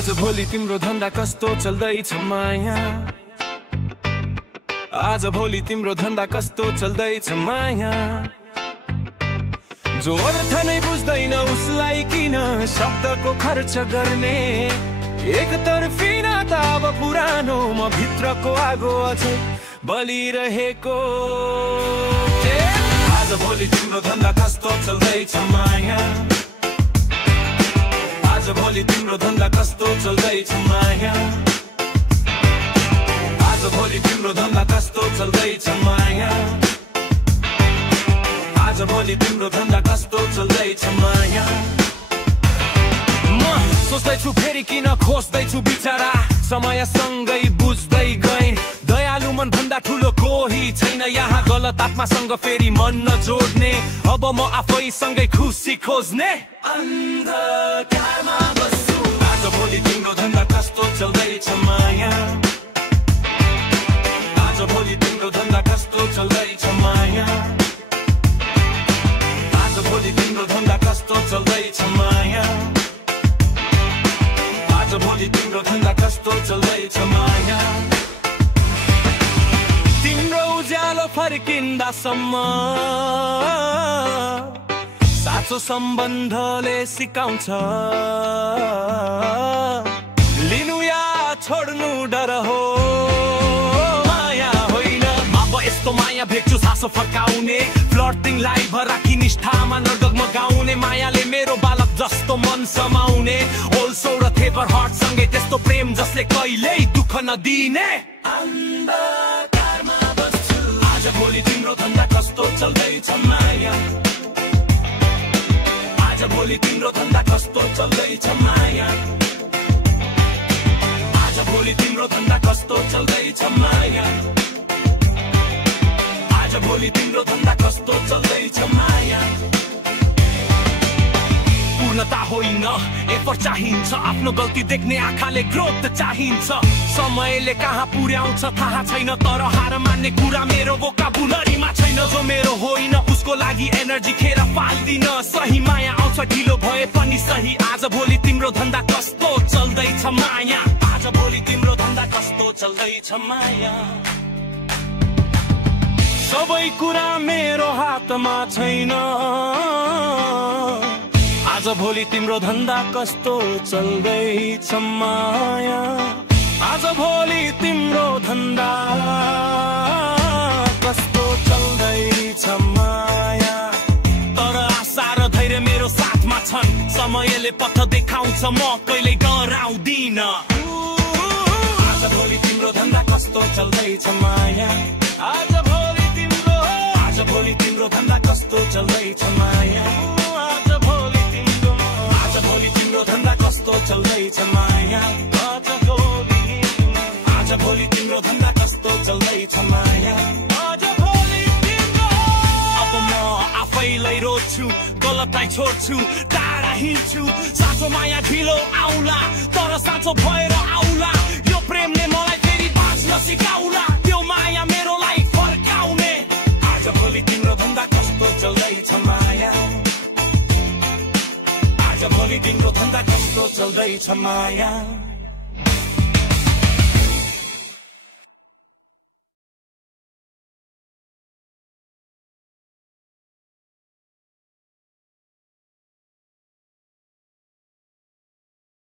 आज भोलि तिम्रो धन्दा कस्तो चल्दैछ माया आज भोलि तिम्रो धन्दा कस्तो चल्दैछ माया जो अर्थ नै बुझ्दैन उसलाई किन शब्दको खर्च गर्ने एकतर्फी नाता अब पुरानो म भित्रको आगो अझै बलिरहेको आज भोलि तिम्रो धन्दा कस्तो चल्दैछ माया आज भोलि तिम्रो धन्दा कस्तो चल्दैछ माया आज भोलि तिम्रो धन्दा कस्तो चल्दैछ माया आज भोलि तिम्रो धन्दा कस्तो चल्दैछ माया म सोच्दैछु फेरि किन खोज्दैछु बिचारा समयसँगै बुझ्दै गएँ दयालु मन भन्दा ठुलो कोही छैन यहाँ गलत आत्मासँग फेरि मन नजोड्ने अब म आफैसँगै खुसी खोज्ने अन्धकारमा बस्छु आज भोलि तिम्रो धन्दा कस्तो चल्दैछ माया आज भोलि तिम्रो धन्दा कस्तो चल्दैछ माया आज भोलि तिम्रो धन्दा कस्तो चल्दैछ माया आज भोलि तिम्रो धन्दा कस्तो चल्दैछ माया तिम्रो उज्यालो फर्किन्दासम्म साँचो सम्बन्धले सिकाउँछ लिनु या छोड्नु डर हो माया होइन अब यस्तो माया भेट्छु सासो फर्काउने फ्लर्टिङलाई भराकी निष्ठामा नडगमगाउने मायाले मेरो बालक जस्तो मन समाउने ओल्सो र थेपर हट सँगै त्यस्तो प्रेम जसले कहिल्यै दुःख नदिने अन्धकारमा बस्छु आज भोलि तिम्रो धन्दा कस्तो चल्दैछ माया आज भोलि तिम्रो धन्दा कस्तो चल्दैछ माया आज भोलि तिम्रो धन्दा कस्तो चल्दैछ माया आज भोलि तिम्रो धन्दा कस्तो चल्दैछ माया पूर्णता होइन एफर्ट चाहिन्छ आफ्नो गल्ती देख्ने आँखाले ग्रोथ चाहिन्छ समयले कहाँ पुर्याउँछ थाहा छैन तर हार मान्ने कुरा मेरो भोकाबुलरीमा छैन जो मेरो होइन उसको लागि एनर्जी खेर फाल्दिन सही माया आउँछ ढिलो भए पनि सही आज भोलि तिम्रो धन्दा कस्तो चल्दैछ माया आज भोलि तिम्रो धन्दा कस्तो चल्दैछ माया सबै कुरा मेरो हातमा छैन आज भोलि तिम्रो धन्दा कस्तो चल्दैछ माया आज भोलि तिम्रो धन्दा कस्तो चल्दैछ माया तर आशा र धैर्य मेरो साथमा छन् समयले पथ देखाउँछ म कहिल्यै डराउँदिन आज भोलि तिम्रो धन्दा कस्तो चल्दैछ माया आज भोलि तिम्रो धन्दा कस्तो चल्दैछ माया आज भोलि तिम्रो धन्दा कस्तो चल्दैछ माया आज भोलि तिम्रो धन्दा कस्तो चल्दैछ माया आज भोलि तिम्रो अब म आफैलाई रोज्छु गलतलाई छोड्छु टाढा हिँड्छु साँचो माया ढिलो आउला तर साँचो भएर आउला यो प्रेमले मलाई फेरि बाँच्न सिकाउला त्यो माया मेरोलाई फर्काउने आज भोलि तिम्रो धन्दा कस्तो चल्दैछ माया आज भोलि तिम्रो धन्दा कस्तो चल्दैछ माया